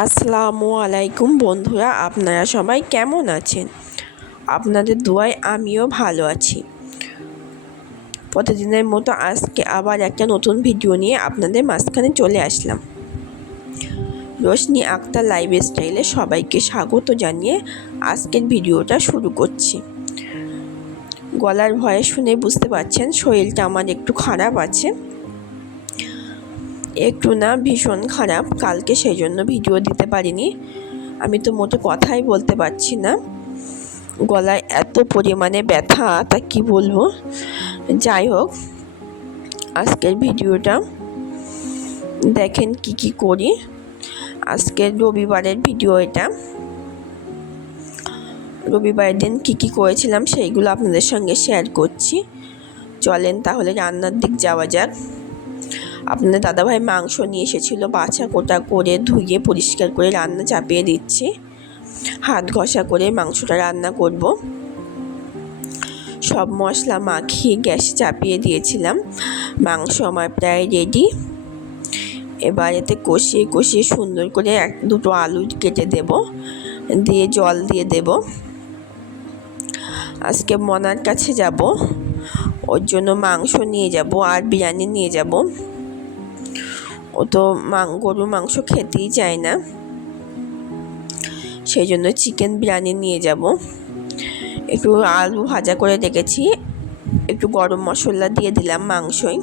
আসসালামু আলাইকুম বন্ধুরা, আপনারা সবাই কেমন আছেন? আপনাদের দোয়ায় আমিও ভালো আছি। প্রতিদিনের মতো আজকে আবার একটা নতুন ভিডিও নিয়ে আপনাদের মাঝখানে চলে আসলাম। রোশনি আক্তার লাইফ স্টাইলে সবাইকে স্বাগত জানিয়ে আজকের ভিডিওটা শুরু করছি। গলার ভয়ে শুনে বুঝতে পারছেন, শরীরটা আমার একটু খারাপ আছে। একটু না ভীষণ খারাপ, কালকে সেই জন্য ভিডিও দিতে পারিনি। আমি তো মোটে কথাই বলতে পারছি না। গলায় এত পরিমাণে ব্যথা, তা কি বলব? যাই হোক, আজকের ভিডিওটা দেখেন কি কি করি। আজকের রবিবারের ভিডিও এটা। রবিবারের দিন কী কী করেছিলাম, সেইগুলো আপনাদের সঙ্গে শেয়ার করছি। চলেন তাহলে রান্নার দিক যাওয়া যাক। আপনাদের দাদাভাই মাংস নিয়ে এসেছিল, বাছা কোটা করে ধুয়ে পরিষ্কার করে রান্না চাপিয়ে দিচ্ছি। হাত ঘষা করে মাংসটা রান্না করব। সব মশলা মাখিয়ে গ্যাসে চাপিয়ে দিয়েছিলাম। মাংস আমার প্রায় রেডি এবার এতে কষিয়ে কষিয়ে সুন্দর করে এক দুটো আলু কেটে দেব। দিয়ে জল দিয়ে দেব। আজকে মনার কাছে যাব। ওর জন্য মাংস নিয়ে যাব আর বিরিয়ানি নিয়ে যাব। ও তো মা, গরুর মাংস খেতেই চায় না। সেই জন্য চিকেন বিরিয়ানি নিয়ে যাব। একটু আলু ভাজা করে রেখেছি। একটু গরম মশলা দিয়ে দিলাম মাংসই।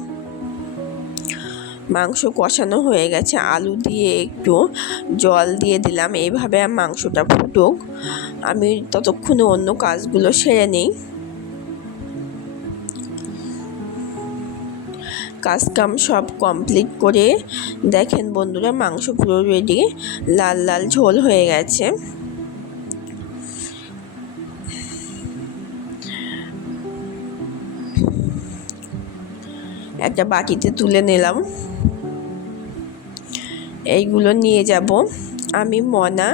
মাংস কষানো হয়ে গেছে। আলু দিয়ে একটু জল দিয়ে দিলাম। এইভাবে মাংসটা ফুটুক। আমি ততক্ষণে অন্য কাজগুলো সেরে নিই। কাজ কাম সব কমপ্লিট করে দেখেন বন্ধুরা, মাংস পুরো রেডি লাল লাল ঝোল হয়ে গেছে। একটা বাটিতে তুলে নিলাম। এইগুলো নিয়ে যাব। আমি মনা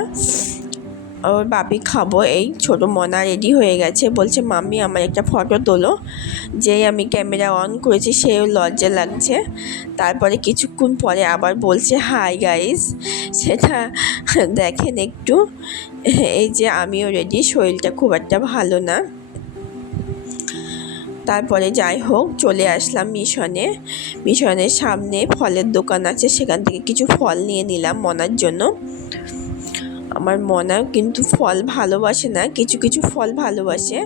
ওর বাপি খাব, এই ছোট মনা রেডি হয়ে গেছে। বলছে, মাম্মি, আমার একটা ফটো তোলো, যেই আমি ক্যামেরা অন করেছি, সেও লজ্জা লাগছে। তারপরে কিছুক্ষণ পরে আবার বলছে হাই গাইস সেটা দেখেন একটু। এই যে আমিও রেডি শরীরটা খুব একটা ভালো না। তারপরে যাই হোক, চলে আসলাম মিশনে। মিশনের সামনে ফলের দোকান আছে, সেখান থেকে কিছু ফল নিয়ে নিলাম মনার জন্য। আমার মনা, কিন্তু ফল ভালোবাসে না, কিছু কিছু ফল ভালোবাসে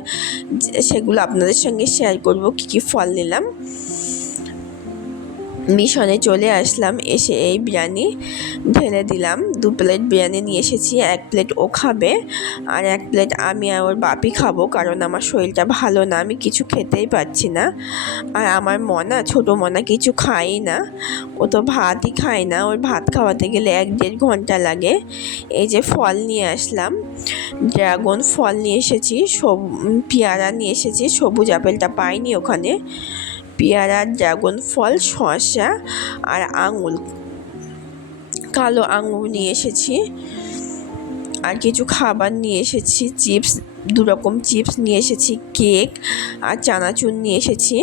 সেগুলো আপনাদের সঙ্গে শেয়ার করব, কি কি ফল নিলাম। মিশনে চলে আসলাম, এসে এই বিরিয়ানি ঢেলে দিলাম। দু প্লেট বিরিয়ানি নিয়ে এসেছি, এক প্লেট ও খাবে আর এক প্লেট আমি আর ওর বাপি খাব কারণ আমার শরীরটা ভালো না, আমি কিছু খেতেই পাচ্ছি না। আর আমার মনা, ছোটো মনা কিছু খাই না, ও তো ভাতই খায় না, ওর ভাত খাওয়াতে গেলে এক দেড় ঘণ্টা লাগে। এই যে ফল নিয়ে আসলাম, ড্রাগন ফল নিয়ে এসেছি, সব পেয়ারা নিয়ে এসেছি, সবুজ আপেলটা পাইনি ওখানে। পেয়ারা, ড্রাগন ফল, শসা আর আঙুল। কালো আঙুর নিয়ে এসেছি। আর কিছু খাবার নিয়ে এসেছি। চিপস, দু রকম চিপস নিয়ে এসেছি, কেক আর চানাচুর নিয়ে এসেছি।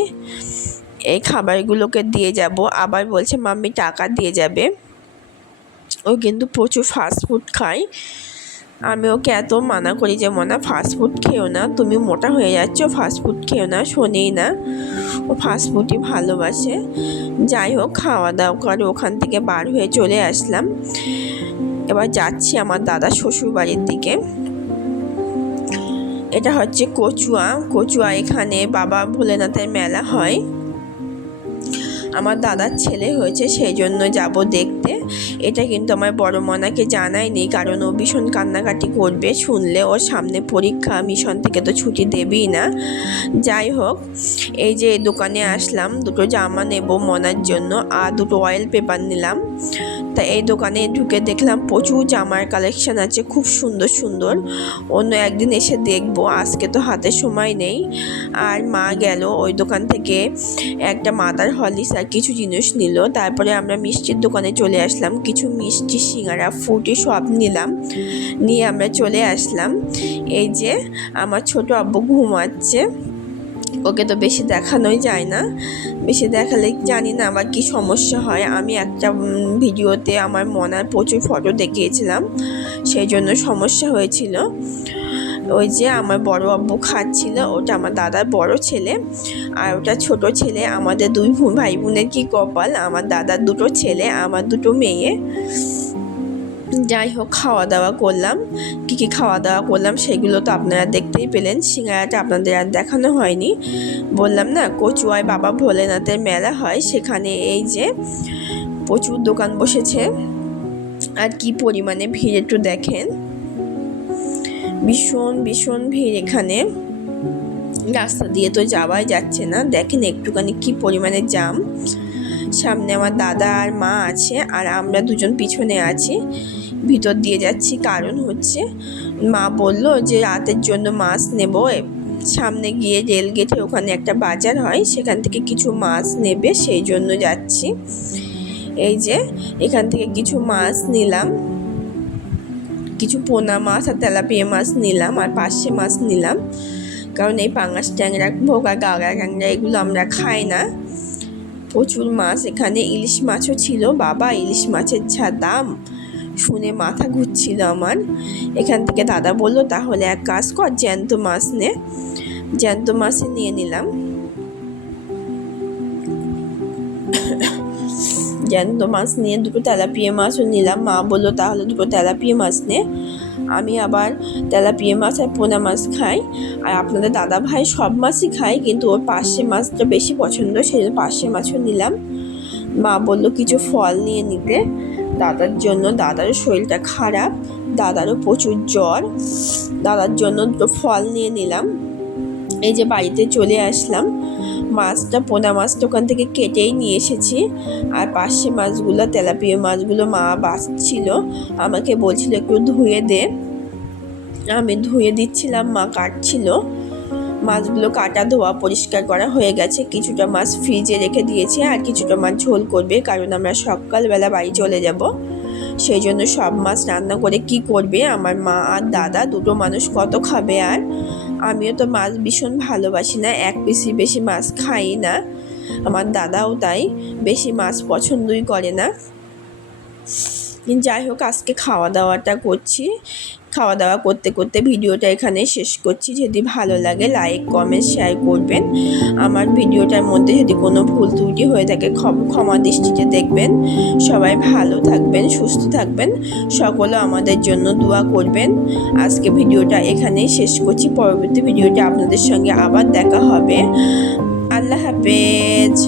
এই খাবারগুলোকে দিয়ে যাব। আবার বলছে, মাম্মি, টাকা দিয়ে যাবে। ও কিন্তু প্রচুর ফাস্টফুড খায়। আমি ওকে এত মানা করি যে, মনা ফাস্টফুড খেও না। তুমি মোটা হয়ে যাচ্ছ ফাস্টফুড খেও না, শোনেই না। ও ফাস্টফুডই ভালোবাসে। যাই হোক, খাওয়া দাওয়া করে ওখান থেকে বার হয়ে চলে আসলাম। এবার যাচ্ছি আমার দাদা শ্বশুর বাড়ির দিকে। এটা হচ্ছে কচুয়া। কচুয়া এখানে বাবা ভোলেনাথের মেলা হয়। আমার দাদার ছেলে হয়েছে, সেই জন্য যাব দেখতে। এটা কিন্তু আমার বড় মনাকে জানায়নি কারণ ও ভীষণ কান্নাকাটি করবে। শুনলে ওর সামনে পরীক্ষা, মিশন থেকে তো ছুটি দেবেই না। যাই হোক, এই যে দোকানে আসলাম, দুটো জামা নেব মনার জন্য, আর দুটো অয়েল পেপার নিলাম। তা এই দোকানে ঢুকে দেখলাম প্রচুর জামার কালেকশান আছে, খুব সুন্দর সুন্দর। অন্য একদিন এসে দেখব, আজকে তো হাতে সময় নেই। আর মা গেল ওই দোকান থেকে, একটা মাদার হলিস আর কিছু জিনিস নিল। তারপরে আমরা মিষ্টির দোকানে চলে আসলাম, কিছু মিষ্টি, সিঙ্গারা ফুটি সব নিলাম। নিয়ে আমরা চলে আসলাম। এই যে আমার ছোট আব্বু ঘুমাচ্ছে। ওকে তো বেশি দেখানোই যায় না। বেশি দেখালে জানি না আবার কি সমস্যা হয়। আমি একটা ভিডিওতে আমার মনার প্রচুর ফটো দেখিয়েছিলাম। সেই জন্য সমস্যা হয়েছিল। ওই যে আমার বড় আব্বু খাচ্ছিল, ওটা আমার দাদার বড় ছেলে। আর ওটা ছোট ছেলে, আমাদের দুই ভাই বোনের কি কপাল? আমার দাদার দুটো ছেলে, আমার দুটো মেয়ে। যাই হোক খাওয়া দাওয়া করলাম। কী কী খাওয়া দাওয়া করলাম সেগুলো তো আপনারা দেখতেই পেলেন। সিঙ্গারাটা আপনাদের আর দেখানো হয়নি। বললাম না, কচুয়ায় বাবা ভোলেনাথের মেলা হয়। সেখানে এই যে প্রচুর দোকান বসেছে। আর কি পরিমাণে ভিড় একটু দেখেন। ভীষণ ভীষণ ভিড় এখানে। রাস্তা দিয়ে তো যাওয়াই যাচ্ছে না। দেখেন একটুখানি কি পরিমাণে জাম সামনে আমার দাদা আর মা আছে, আর আমরা দুজন পিছনে আছি। ভিতর দিয়ে যাচ্ছি। কারণ হচ্ছে মা বলল যে রাতের জন্য মাছ নেব। সামনে গিয়ে রেল গেটে ওখানে একটা বাজার হয়, সেখান থেকে কিছু মাছ নেবে, সেই জন্য যাচ্ছি। এই যে এখান থেকে কিছু মাছ নিলাম। কিছু পোনা মাছ আর তেলাপিয়া মাছ নিলাম আর পার্শে মাছ নিলাম। কারণ এই পাঙাশ ট্যাংরা, ভোগা গাগা ট্যাংরা এগুলো আমরা খাই না। প্রচুর মাছ এখানে। ইলিশ মাছও ছিল। বাবা, ইলিশ মাছের যা দাম শুনে মাথা ঘুরছিল আমার। এখান থেকে দাদা বলল, তাহলে এক কাজ কর, জ্যান্ত মাছ নে। জ্যান্ত মাছে নিয়ে নিলাম। জ্যান্ত মাছ নিয়ে দুটো তেলাপিয়া মাছও নিলাম। মা বলল, তাহলে দুটো তেলাপিয়া মাছ নে। আমি আবার তেলাপিয়া মাছ আর পোনা মাছ খাই। আর আপনাদের দাদা ভাই সব মাছই খায়, কিন্তু ওর পার্শে মাছটা বেশি পছন্দ, সেই জন্য পার্শে মাছও নিলাম। মা বলল, কিছু ফল নিয়ে নিতে। দাদার জন্য দাদারও শরীরটা খারাপ, দাদারও প্রচুর জ্বর, দাদার জন্য দুটো ফল নিয়ে নিলাম। এই যে বাড়িতে চলে আসলাম, মাছটা, পোনা মাছটা ওখান থেকে কেটেই নিয়ে এসেছি। আর পাশে মাছগুলো, তেলাপিয়া মাছগুলো মা বাছছিল, আমাকে বলছিল একটু ধুয়ে দে। আমি ধুয়ে দিচ্ছিলাম, মা কাটছিল। মাছগুলো কাটা ধোয়া পরিষ্কার করা হয়ে গেছে। কিছুটা মাছ ফ্রিজে রেখে দিয়েছে আর কিছুটা মাছ ঝোল করবে, কারণ আমরা সকালবেলা বাড়ি চলে যাব। সেই জন্য সব মাছ রান্না করে কি করবে? আমার মা আর দাদা দুটো মানুষ কত খাবে আর? আমিও তো মাছ ভীষণ ভালোবাসি না, এক পিসি বেশি মাছ খাই না। আমার দাদাও তাই, বেশি মাছ পছন্দই করে না। যাই হোক, আজকে খাওয়া দাওয়াটা করছি। খাওয়া দাওয়া করতে করতে ভিডিওটা এখানে শেষ করছি। যদি ভালো লাগে লাইক কমেন্ট শেয়ার করবেন। আমার ভিডিওটার মধ্যে যদি কোনো ভুল ত্রুটি হয়ে থাকে, ক্ষম- দৃষ্টিতে দেখবেন। সবাই ভালো থাকবেন, সুস্থ থাকবেন। সকলে আমাদের জন্য দোয়া করবেন। আজকে ভিডিওটা এখানেই শেষ করছি। পরবর্তী ভিডিওটা আপনাদের সঙ্গে আবার দেখা হবে। আল্লাহ হাফেজ।